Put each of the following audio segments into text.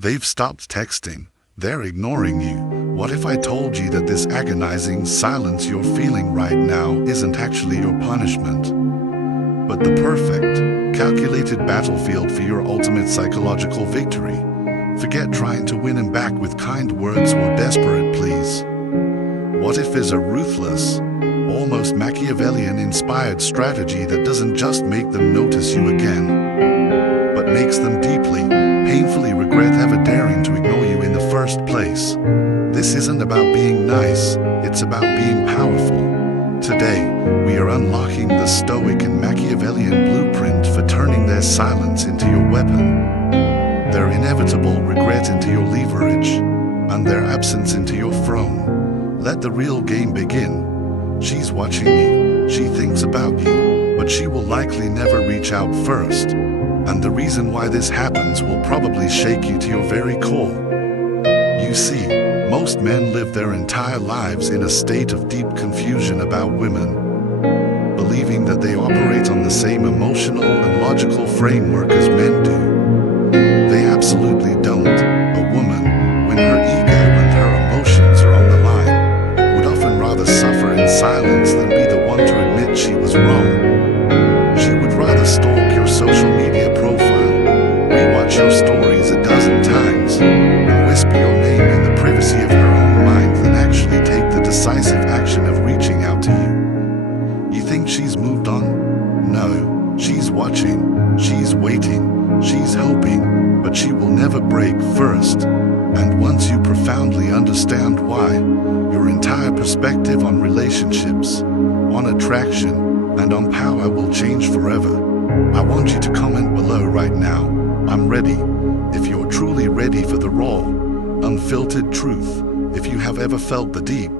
They've stopped texting. They're ignoring you. What if I told you that this agonizing silence you're feeling right now isn't actually your punishment, but the perfect, calculated battlefield for your ultimate psychological victory? Forget trying to win him back with kind words or desperate pleas. What if there's a ruthless, almost Machiavellian-inspired strategy that doesn't just make them notice you again, but makes them deeply, painfully regret ever daring to ignore you in the first place? This isn't about being nice, it's about being powerful. Today, we are unlocking the Stoic and Machiavellian blueprint for turning their silence into your weapon, their inevitable regret into your leverage, and their absence into your throne. Let the real game begin. She's watching you, she thinks about you, but she will likely never reach out first. And the reason why this happens will probably shake you to your very core. You see, most men live their entire lives in a state of deep confusion about women, believing that they operate on the same emotional and logical framework as men do. They absolutely don't. A woman, when her ego and her emotions are on the line, would often rather suffer in silence than be the one to admit she was wrong. She would rather stalk your social media profile, rewatch your stories a dozen times, and whisper your name in the privacy of her own mind than actually take the decisive action of reaching out to you. You think she's moved on? No, she's watching, she's waiting, she's hoping, but she will never break first. And once you profoundly understand why, your entire perspective on relationships, on attraction, and on power will change forever. I want you to comment below right now, "I'm ready," if you're truly ready for the raw, unfiltered truth. If you have ever felt the deep,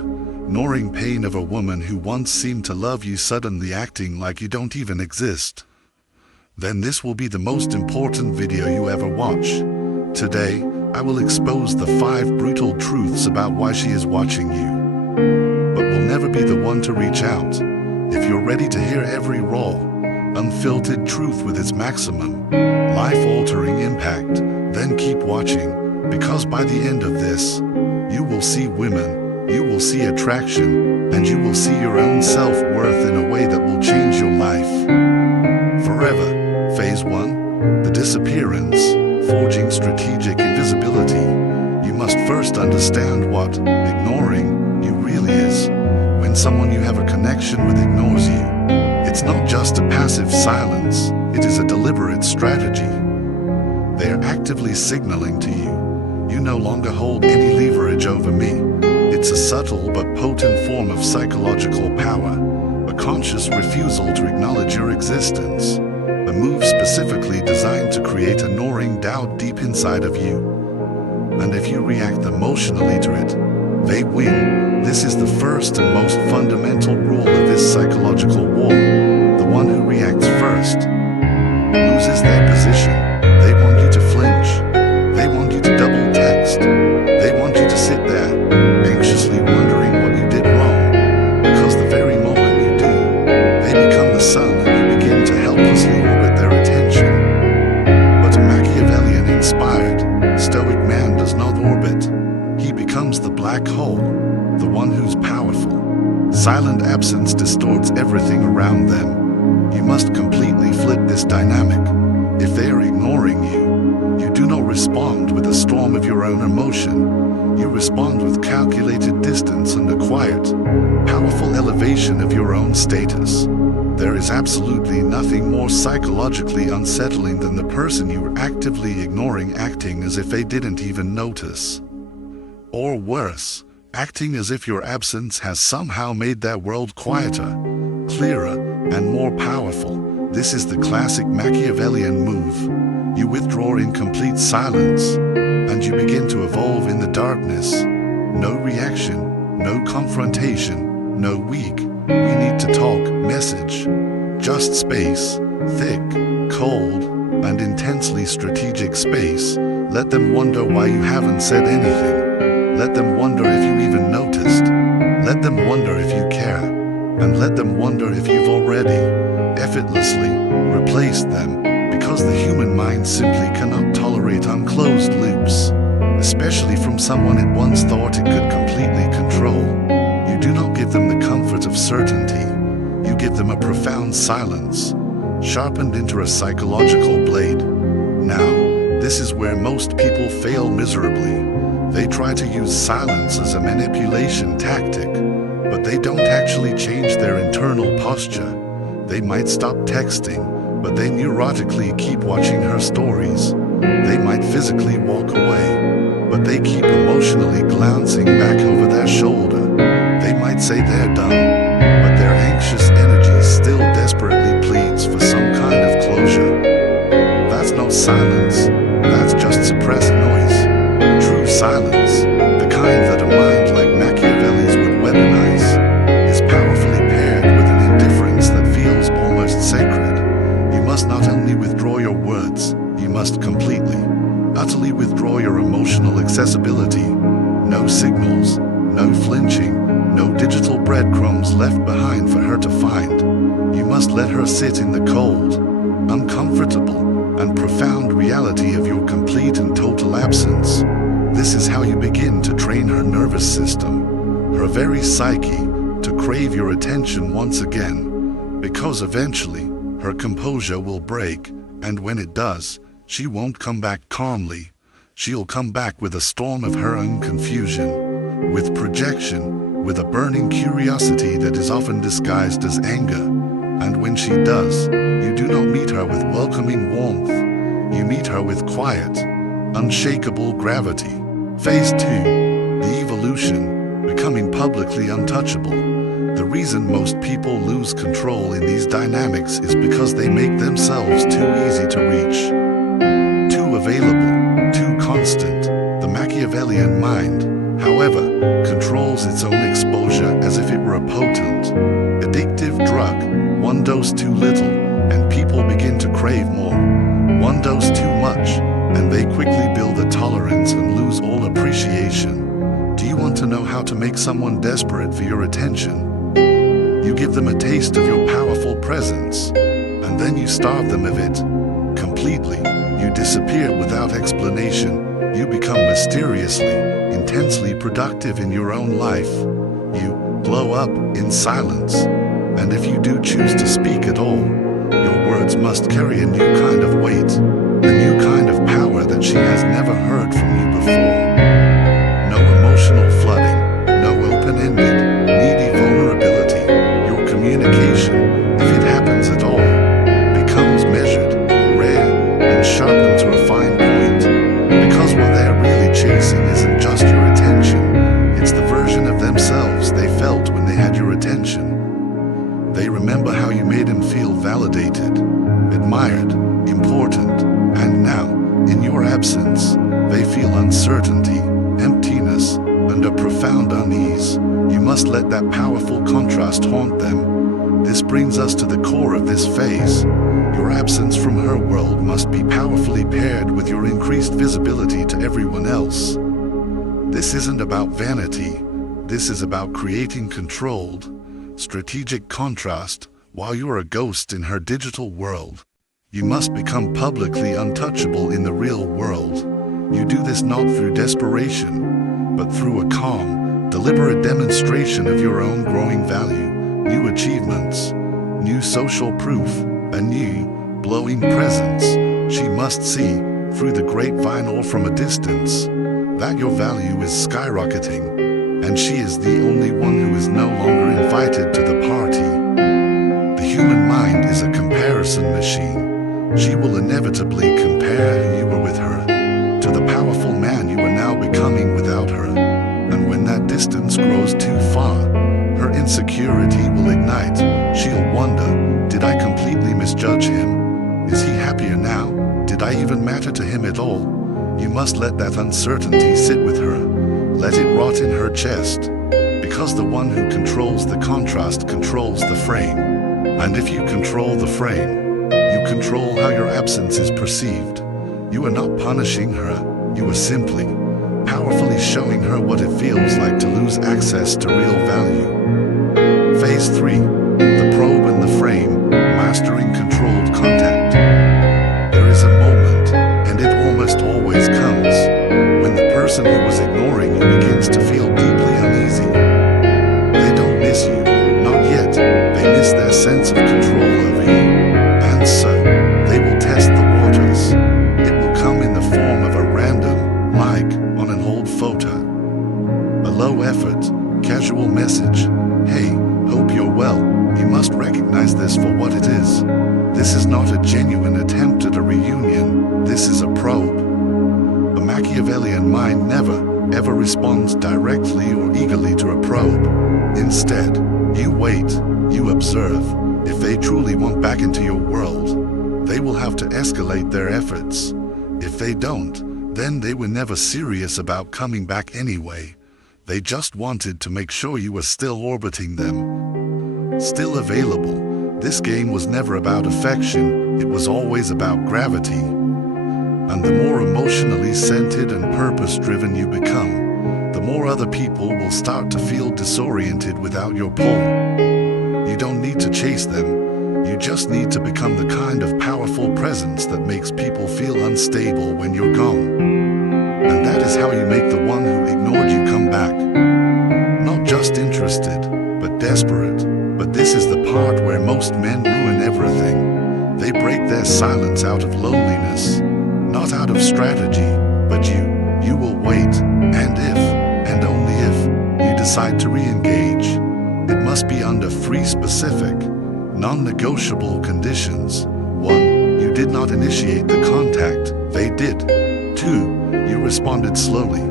gnawing pain of a woman who once seemed to love you suddenly acting like you don't even exist, then this will be the most important video you ever watch. Today, I will expose the 5 brutal truths about why she is watching you, but will never be the one to reach out. If you're ready to hear every raw, unfiltered truth with its maximum, life-altering impact, then keep watching, because by the end of this, you will see women, you will see attraction, and you will see your own self-worth in a way that will change your life forever. Phase 1. The disappearance, forging strategic invisibility. You must first understand what ignoring you really is. When someone you have a connection with ignores you, it's not just a passive silence, it is a deliberate strategy. They are actively signaling to you, "You no longer hold any leverage over me." It's a subtle but potent form of psychological power, a conscious refusal to acknowledge your existence, a move specifically designed to create a gnawing doubt deep inside of you. And if you react emotionally to it, they win. This is the first and most fundamental rule of this psychological war. The one who reacts first loses their position. They want you to flinch. They want you to double text. They want you to sit there, anxiously wondering what you did wrong. Because the very moment you do, they become the sun and you begin to helplessly orbit their attention. But a Machiavellian-inspired, stoic man does not orbit. He becomes the black hole, the one who's powerful. Silent absence distorts everything around them. You must completely flip this dynamic. If they are ignoring you, you do not respond with a storm of your own emotion. You respond with calculated distance and a quiet, powerful elevation of your own status. There is absolutely nothing more psychologically unsettling than the person you are actively ignoring acting as if they didn't even notice. Or worse, acting as if your absence has somehow made their world quieter, clearer, and more powerful. This is the classic Machiavellian move. You withdraw in complete silence, and you begin to evolve in the darkness. No reaction, no confrontation, no weak, "we need to talk" message. Just space, thick, cold, and intensely strategic space. Let them wonder why you haven't said anything. Let them wonder if you even noticed. Let them wonder if you care. And let them wonder if you've already, effortlessly, replaced them, because the human mind simply cannot tolerate unclosed loops. someone it once thought it could completely control. You do not give them the comfort of certainty. You give them a profound silence, sharpened into a psychological blade. Now, this is where most people fail miserably. They try to use silence as a manipulation tactic, but they don't actually change their internal posture. They might stop texting, but they neurotically keep watching her stories. They might physically walk away, but they keep emotionally glancing back over their shoulder. They might say they're done, but their anxious energy still desperately pleads for some kind of closure. That's not silence, that's just suppressed noise. True silence, the kind that a mind like Machiavelli's would weaponize, is powerfully paired with an indifference that feels almost sacred. You must not only withdraw your words, you must completely, utterly withdraw your emotional accessibility. No signals, no flinching, no digital breadcrumbs left behind for her to find. You must let her sit in the cold, uncomfortable, and profound reality of your complete and total absence. This is how you begin to train her nervous system, her very psyche, to crave your attention once again, because eventually her composure will break, and when it does, she won't come back calmly. She'll come back with a storm of her own confusion, with projection, with a burning curiosity that is often disguised as anger. And when she does, you do not meet her with welcoming warmth. You meet her with quiet, unshakable gravity. Phase 2, the evolution, becoming publicly untouchable. The reason most people lose control in these dynamics is because they make themselves too easy to reach, too available, too constant. The Machiavellian mind, however, controls its own exposure as if it were a potent, addictive drug. One dose too little, and people begin to crave more. One dose too much, and they quickly build a tolerance and lose all appreciation. Do you want to know how to make someone desperate for your attention? You give them a taste of your powerful presence, and then you starve them of it. Completely, you disappear without explanation. You become mysteriously, intensely productive in your own life. You glow up in silence. And if you do choose to speak at all, your words must carry a new kind of weight, a new kind of power that she has never heard from you before. No emotional flooding, no open-ended, needy vulnerability. Your communication, if it happens at all, becomes measured, rare, and sharpened to a fine point, because what they're really chasing isn't just your attention, it's the version of themselves they felt when they had your attention. They remember how you made him feel validated, admired, important, and now, in your absence, they feel uncertainty, emptiness, and a profound unease. You must let that powerful contrast haunt them. This brings us to the core of this phase. Your absence from her world must be powerfully paired with your increased visibility to everyone else. This isn't about vanity. This is about creating controlled, strategic contrast while you're a ghost in her digital world. You must become publicly untouchable in the real world. You do this not through desperation, but through a calm, deliberate demonstration of your own growing value, new achievements, new social proof, a new, glowing presence. She must see, through the grapevine or from a distance, that your value is skyrocketing, and she is the only one who is no longer invited to the party. The human mind is a comparison machine. She will inevitably compare who you were with her to the powerful man you are now becoming without her. And when that distance grows too far, her insecurity will ignite. She'll wonder, did I completely misjudge him? Is he happier now? Did I even matter to him at all? You must let that uncertainty sit with her. Let it rot in her chest, because the one who controls the contrast controls the frame. And if you control the frame, you control how your absence is perceived. You are not punishing her, you are simply, powerfully showing her what it feels like to lose access to real value. Phase 3, the probe and the frame, mastering controlled contact. There is a moment, and it almost always comes, when the person person who was ignoring you begins to feel deeply uneasy. They don't miss you, not yet. They miss their sense of control over you. And so, they will test the waters. It will come in the form of a random like on an old photo. A low-effort, casual message. Hey, hope you're well. You must recognize this for what it is. This is not a genuine attempt at a reunion. This is a probe. A Machiavellian mind never, ever responds directly or eagerly to a probe. Instead, you wait, you observe. If they truly want back into your world, they will have to escalate their efforts. If they don't, then they were never serious about coming back anyway. They just wanted to make sure you were still orbiting them, still available. This game was never about affection, it was always about gravity. And the more emotionally centered and purpose-driven you become, the more other people will start to feel disoriented without your pull. You don't need to chase them, you just need to become the kind of powerful presence that makes people feel unstable when you're gone. And that is how you make the one who ignored you come back. Not just interested, but desperate. But this is the part where most men ruin everything. They break their silence out of loneliness, not out of strategy, but you will wait. And if, and only if, you decide to re-engage, it must be under three specific, non-negotiable conditions. 1. You did not initiate the contact, they did. 2. You responded slowly,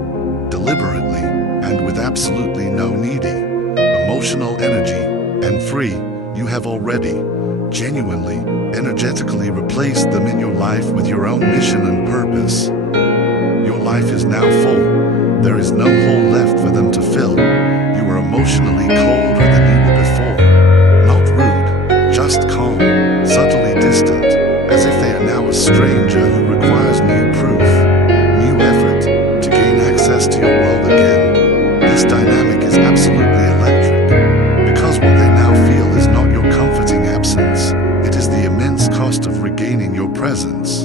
deliberately, and with absolutely no needy, emotional energy. And 3. You have already, genuinely, energetically replaced them in your life with your own mission and purpose. Your life is now full. There is no hole left for them to fill. You are emotionally colder than you were before. Not rude, just calm, subtly distant, as if they are now a stranger who requires new proof, new effort, to gain access to your world again. This dynamic is absolutely electric, because what they now feel is not your comforting absence, it is the immense cost of regaining your presence.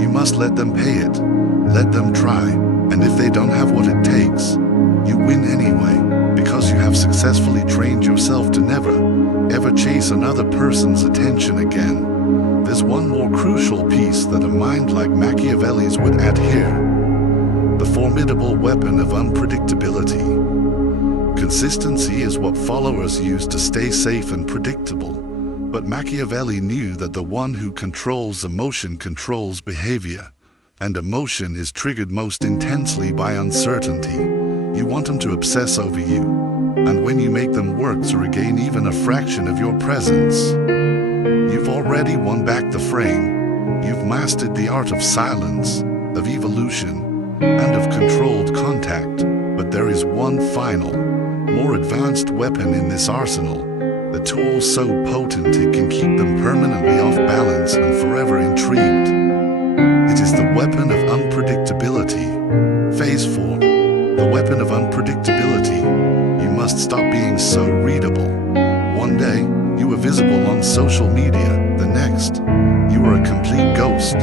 You must let them pay it, let them try, and if they don't have what it takes, you win anyway, because you have successfully trained yourself to never, ever chase another person's attention again. There's one more crucial piece that a mind like Machiavelli's would add here: the formidable weapon of unpredictability. Consistency is what followers use to stay safe and predictable, but Machiavelli knew that the one who controls emotion controls behavior, and emotion is triggered most intensely by uncertainty. You want them to obsess over you, and when you make them work to regain even a fraction of your presence, you've already won back the frame. You've mastered the art of silence, of evolution, and of controlled contact. But there is one final, more advanced weapon in this arsenal, a tool so potent it can keep them permanently off balance and forever intrigued. It is the weapon of unpredictability. Phase 4. The weapon of unpredictability. You must stop being so readable. One day, you are visible on social media. The next, you are a complete ghost.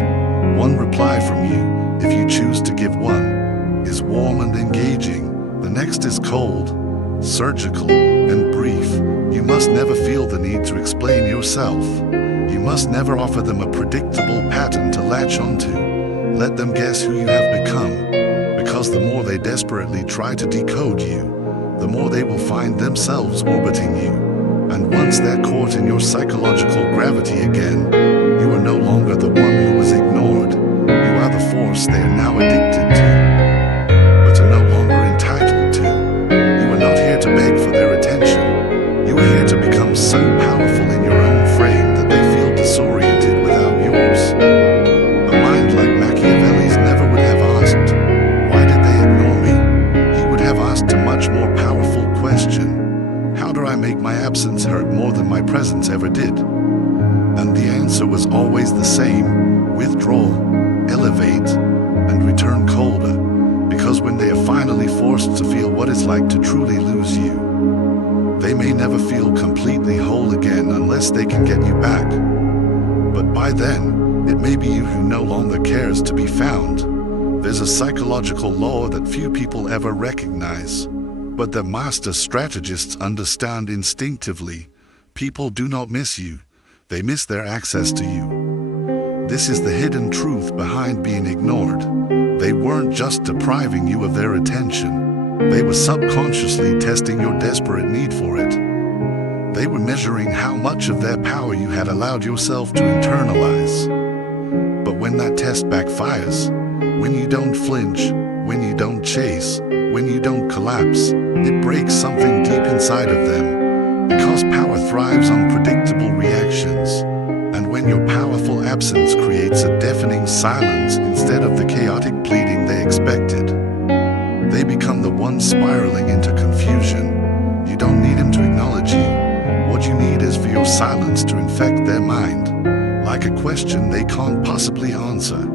One reply from you, if you choose to give one, is warm and engaging. The next is cold, surgical, and brief. You must never feel the need to explain yourself. You must never offer them a predictable pattern to latch onto. Let them guess who you have become, because the more they desperately try to decode you, the more they will find themselves orbiting you. And once they're caught in your psychological gravity again, you are no longer the one who was ignored. You are the force they are now addicted to, but are no longer entitled to. You are not here to beg for their attention. You are here to become so powerful in your own frame that they feel disoriented without yours. A mind like Machiavelli's never would have asked, "Why did they ignore me?" He would have asked a much more powerful question: how do I make my absence hurt more than my presence ever did? And the answer was always the same: withdraw, elevate, and return colder. Because when they are finally forced to feel what it's like to truly lose you, they may never feel completely whole again unless they can get you back. But by then, it may be you who no longer cares to be found. There's a psychological law that few people ever recognize, but that master strategists understand instinctively. People do not miss you, they miss their access to you. This is the hidden truth behind being ignored. They weren't just depriving you of their attention, they were subconsciously testing your desperate need for it. They were measuring how much of their power you had allowed yourself to internalize. But when that test backfires, when you don't flinch, when you don't chase, when you don't collapse, it breaks something deep inside of them. Because power thrives on predictable reactions, and when your powerful absence creates a deafening silence instead of the chaotic pleading they expected, they become the ones spiraling into confusion. You don't need them to acknowledge you. What you need is for your silence to infect their mind, like a question they can't possibly answer.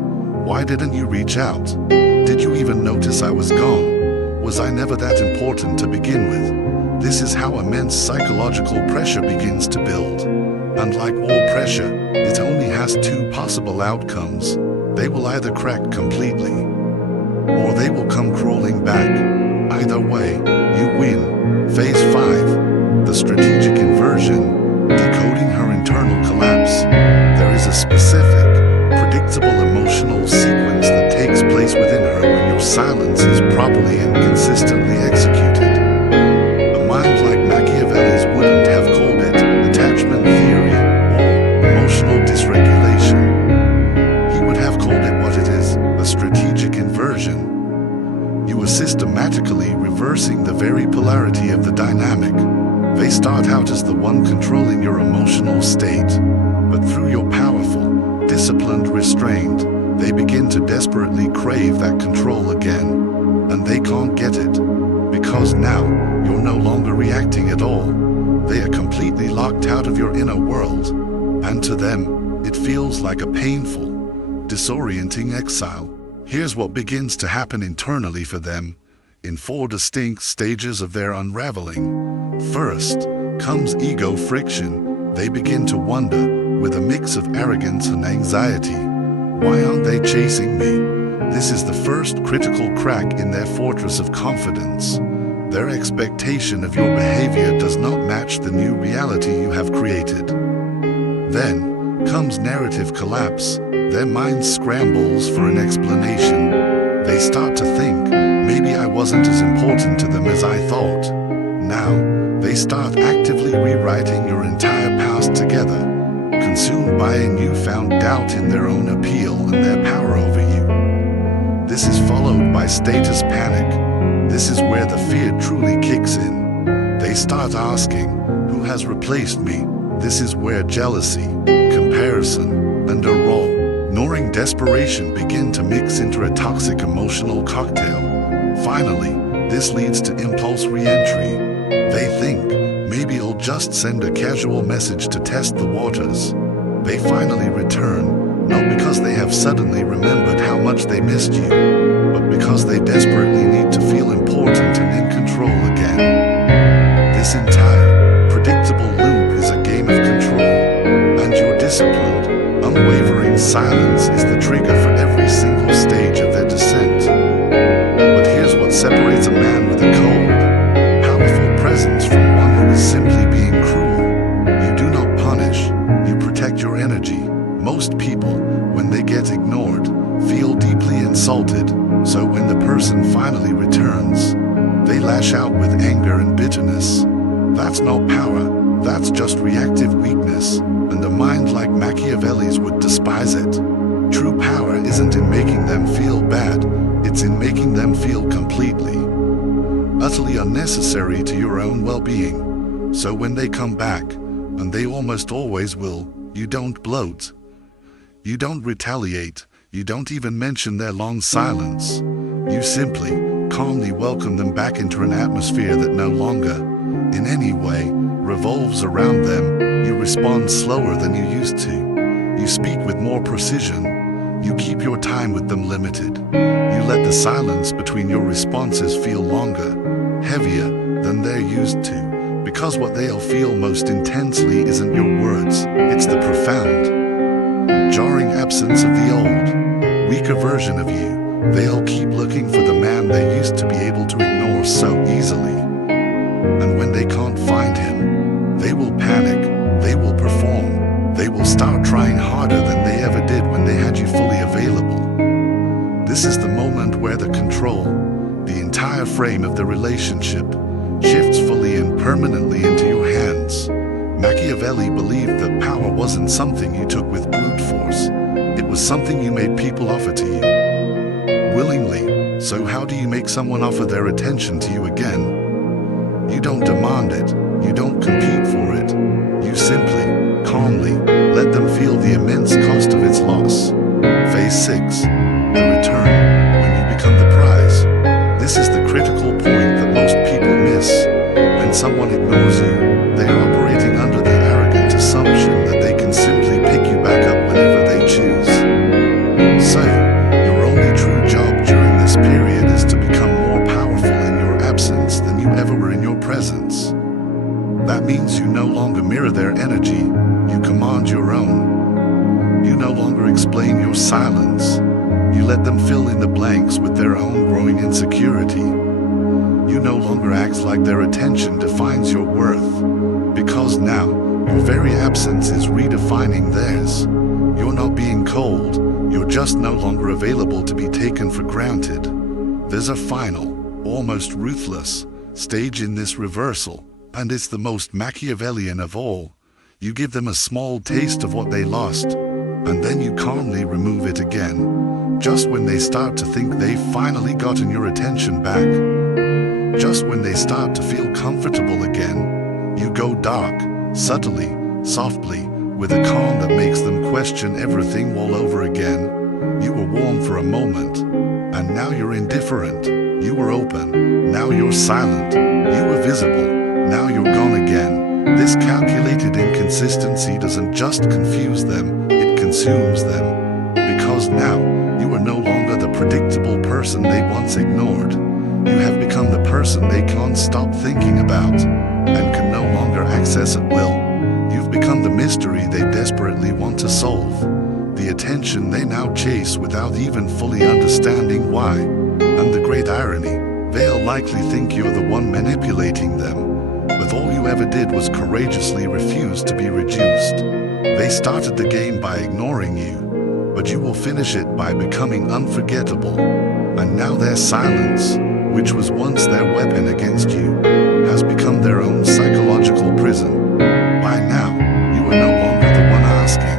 Why didn't you reach out? Did you even notice I was gone? Was I never that important to begin with? This is how immense psychological pressure begins to build. And like all pressure, it only has two possible outcomes. They will either crack completely, or they will come crawling back. Either way, you win. Phase 5. The strategic inversion, decoding her internal collapse. There is a specific, predictable emotional sequence that takes place within her when your silence is properly and consistently executed. A mind like Machiavelli's wouldn't have called it attachment theory or emotional dysregulation. He would have called it what it is, a strategic inversion. You are systematically reversing the very polarity of the dynamic. They start out as the one controlling your emotional state, but through your powerful, disciplined restraint, they begin to desperately crave that control again, and they can't get it, because now you're no longer reacting at all. They are completely locked out of your inner world, and to them, it feels like a painful, disorienting exile. Here's what begins to happen internally for them, in 4 distinct stages of their unraveling. First comes ego friction. They begin to wonder, with a mix of arrogance and anxiety, why aren't they chasing me? This is the first critical crack in their fortress of confidence. Their expectation of your behavior does not match the new reality you have created. Then comes narrative collapse. Their mind scrambles for an explanation. They start to think, maybe I wasn't as important to them as I thought. Now, they start actively rewriting your entire past together, consumed by a newfound doubt in their own appeal and their power over you. This is followed by status panic. This is where the fear truly kicks in. They start asking, who has replaced me? This is where jealousy, comparison, and a raw, gnawing desperation begin to mix into a toxic emotional cocktail. Finally, this leads to impulse re-entry. They think, maybe I'll just send a casual message to test the waters. They finally return, not because they have suddenly remembered how much they missed you, but because they desperately need to feel important and in control again. This entire, predictable loop is a game of control, and your disciplined, unwavering silence is the trigger for every single stage of their descent. But here's what separates a man with a cold, powerful presence from one who is simply being cruel. You do not punish, you protect your energy. Most people, when they get ignored, feel deeply insulted, so when the person finally returns, they lash out with anger and bitterness. That's not power, that's just reactive weakness, and a mind like Machiavelli's would despise it. True power isn't in making them feel bad, it's in making them feel completely, utterly unnecessary to your own well-being. So when they come back, and they almost always will, you don't gloat. You don't retaliate, you don't even mention their long silence. You simply, calmly welcome them back into an atmosphere that no longer, in any way, revolves around them. You respond slower than you used to. You speak with more precision. You keep your time with them limited. You let the silence between your responses feel longer, heavier than they're used to, because what they'll feel most intensely isn't your words, it's the profound, jarring absence of the old, weaker version of you. They'll keep looking for the man they used to be able to ignore so easily. And when they can't find him, they will panic, they will perform, they will start trying harder than they ever did when they had you fully available. This is the moment where the control, the entire frame of the relationship, shifts fully and permanently into your hands. Machiavelli believed that power wasn't something you took with brute force. It was something you made people offer to you willingly. So how do you make someone offer their attention to you again? You don't demand it. You don't compete for it. You simply, calmly, let them feel the immense cost of its loss. Phase 6. The return, when you become the prize. This is the critical point that most people miss. When someone ignores you, they are operating under the arrogant assumption that they can simply pick you back up whenever they choose. So, your only true job during this period is to become more powerful in your absence than you ever were in your presence. That means you no longer mirror their energy, you command your own. You no longer explain your silence. You let them fill in the blanks with their own growing insecurity. You no longer act like their attention defines your worth, because now your very absence is redefining theirs. You're not being cold, you're just no longer available to be taken for granted. There's a final, almost ruthless, stage in this reversal, and it's the most Machiavellian of all. You give them a small taste of what they lost, and then you calmly remove it again. Just when they start to think they've finally gotten your attention back, just when they start to feel comfortable again, you go dark, subtly, softly, with a calm that makes them question everything all over again. You were warm for a moment, and now you're indifferent. You were open, now you're silent. You were visible, now you're gone again. This calculated inconsistency doesn't just confuse them, it consumes them. Because now, you are no longer the predictable person they once ignored. You have become the person they can't stop thinking about, and can no longer access at will. You've become the mystery they desperately want to solve, the attention they now chase without even fully understanding why. And the great irony, they'll likely think you're the one manipulating them, but all you ever did was courageously refuse to be reduced. They started the game by ignoring you, but you will finish it by becoming unforgettable. And now their silence, which was once their weapon against you, has become their own psychological prison. By now, you are no longer the one asking,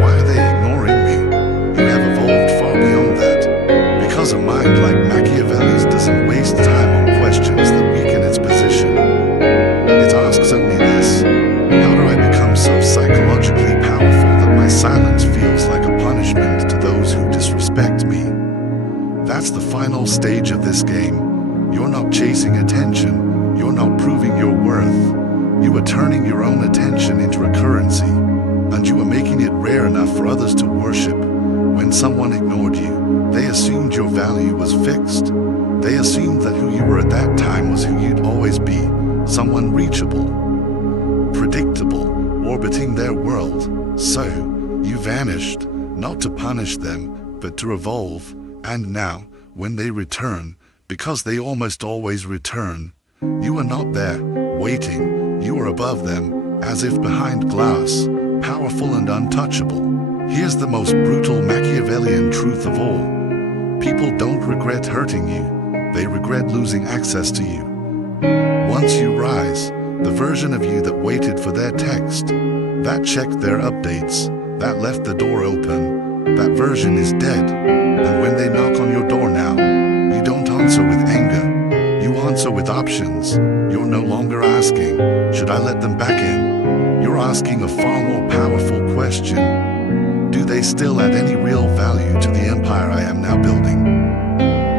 why are they ignoring me? You have evolved far beyond that, because a mind like Machiavelli's doesn't waste time on questions that weaken its position. It asks only this: how do I become so psychologically powerful that my silence feels like a punishment to those who disrespect me? That's the final stage of this game. You're not chasing attention, you're not proving your worth. You are turning your own attention into a currency, and you are making it rare enough for others to worship. When someone ignored you, they assumed your value was fixed. They assumed that who you were at that time was who you'd always be, someone reachable, predictable, orbiting their world. So, you vanished, not to punish them, but to evolve. And now, when they return, because they almost always return, you are not there, waiting. You are above them, as if behind glass, powerful and untouchable. Here's the most brutal Machiavellian truth of all. People don't regret hurting you, they regret losing access to you. Once you rise, the version of you that waited for their text, that checked their updates, that left the door open, that version is dead. And when they knock on your door now, you don't answer with anger. You answer with options. You're no longer asking, should I let them back in? You're asking a far more powerful question. Do they still add any real value to the empire I am now building?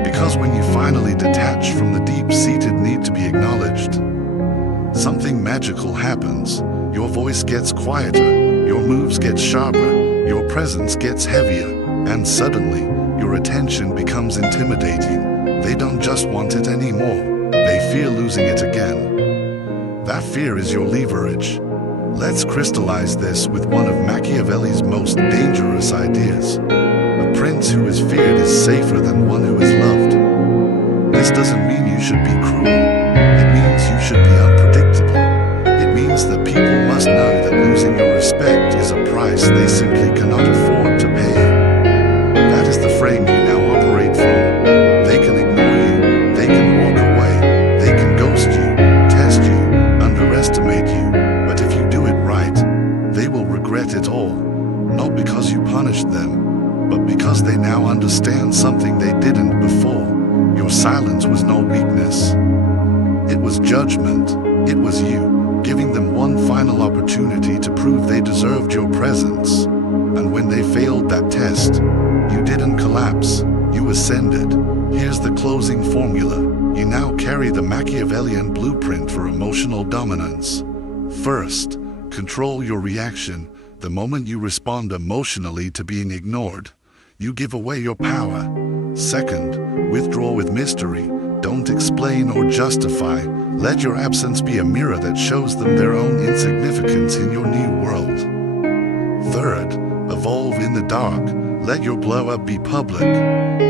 Because when you finally detach from the deep-seated need to be acknowledged, something magical happens. Your voice gets quieter, your moves get sharper, your presence gets heavier, and suddenly, your attention becomes intimidating. They don't just want it anymore, they fear losing it again. That fear is your leverage. Let's crystallize this with one of Machiavelli's most dangerous ideas. A prince who is feared is safer than one who is loved. This doesn't mean you should be cruel. It means you should be unpredictable. It means that people must know that losing your respect is a price they simply cannot afford to pay. That is the frame you now operate from. They can ignore you, they can walk away, they can ghost you, test you, underestimate you, but if you do it right, they will regret it all, not because you punished them, but because they now understand something they didn't before. Your silence was no weakness. It was judgment. It was you, giving them one final opportunity to prove they deserved your presence. And when they failed that test, you didn't collapse, you ascended. Here's the closing formula. You now carry the Machiavellian blueprint for emotional dominance. First, control your reaction. The moment you respond emotionally to being ignored, you give away your power. Second, withdraw with mystery. Don't explain or justify. Let your absence be a mirror that shows them their own insignificance in your new world. Third, evolve in the dark. Let your blow-up be public,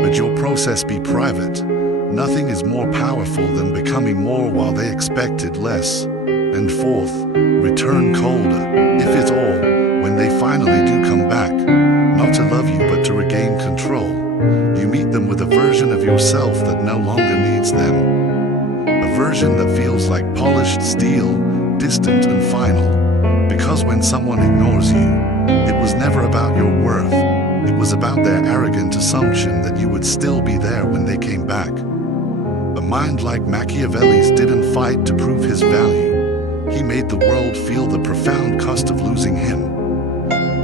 but your process be private. Nothing is more powerful than becoming more while they expected less. And fourth, return colder, if at all, when they finally do come back, not to love you but to regain control. You meet them with a version of yourself that no longer needs them. A version that feels like polished steel, distant and final. Because when someone ignores you, it was never about your worth. It was about their arrogant assumption that you would still be there when they came back. A mind like Machiavelli's didn't fight to prove his value. He made the world feel the profound cost of losing him.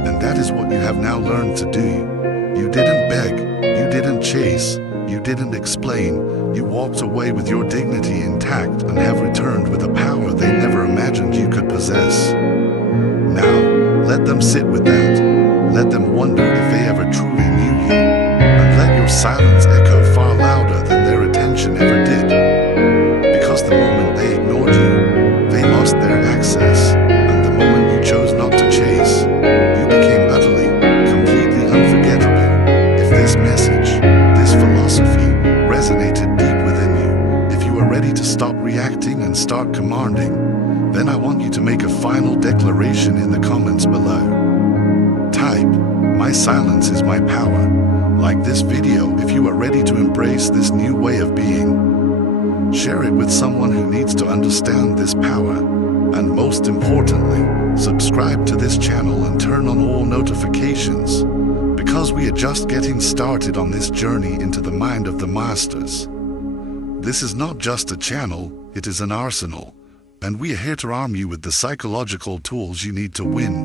And that is what you have now learned to do. You didn't beg, you didn't chase, you didn't explain. You walked away with your dignity intact and have returned with a power they never imagined you could possess. Now, let them sit with that. Let them wonder if they ever truly knew you. And let your silence echo far louder than their attention ever did. Because the moment they ignored you, they lost their access. And the moment you chose not to chase, you became utterly, completely unforgettable. If this message, this philosophy, resonated deep within you, if you are ready to stop reacting and start commanding, then I want you to make a final declaration in the comments below. Type, "My silence is my power." Like this video if you are ready to embrace this new way of being. Share it with someone who needs to understand this power. And most importantly, subscribe to this channel and turn on all notifications. Because we are just getting started on this journey into the mind of the masters. This is not just a channel, it is an arsenal. And we are here to arm you with the psychological tools you need to win.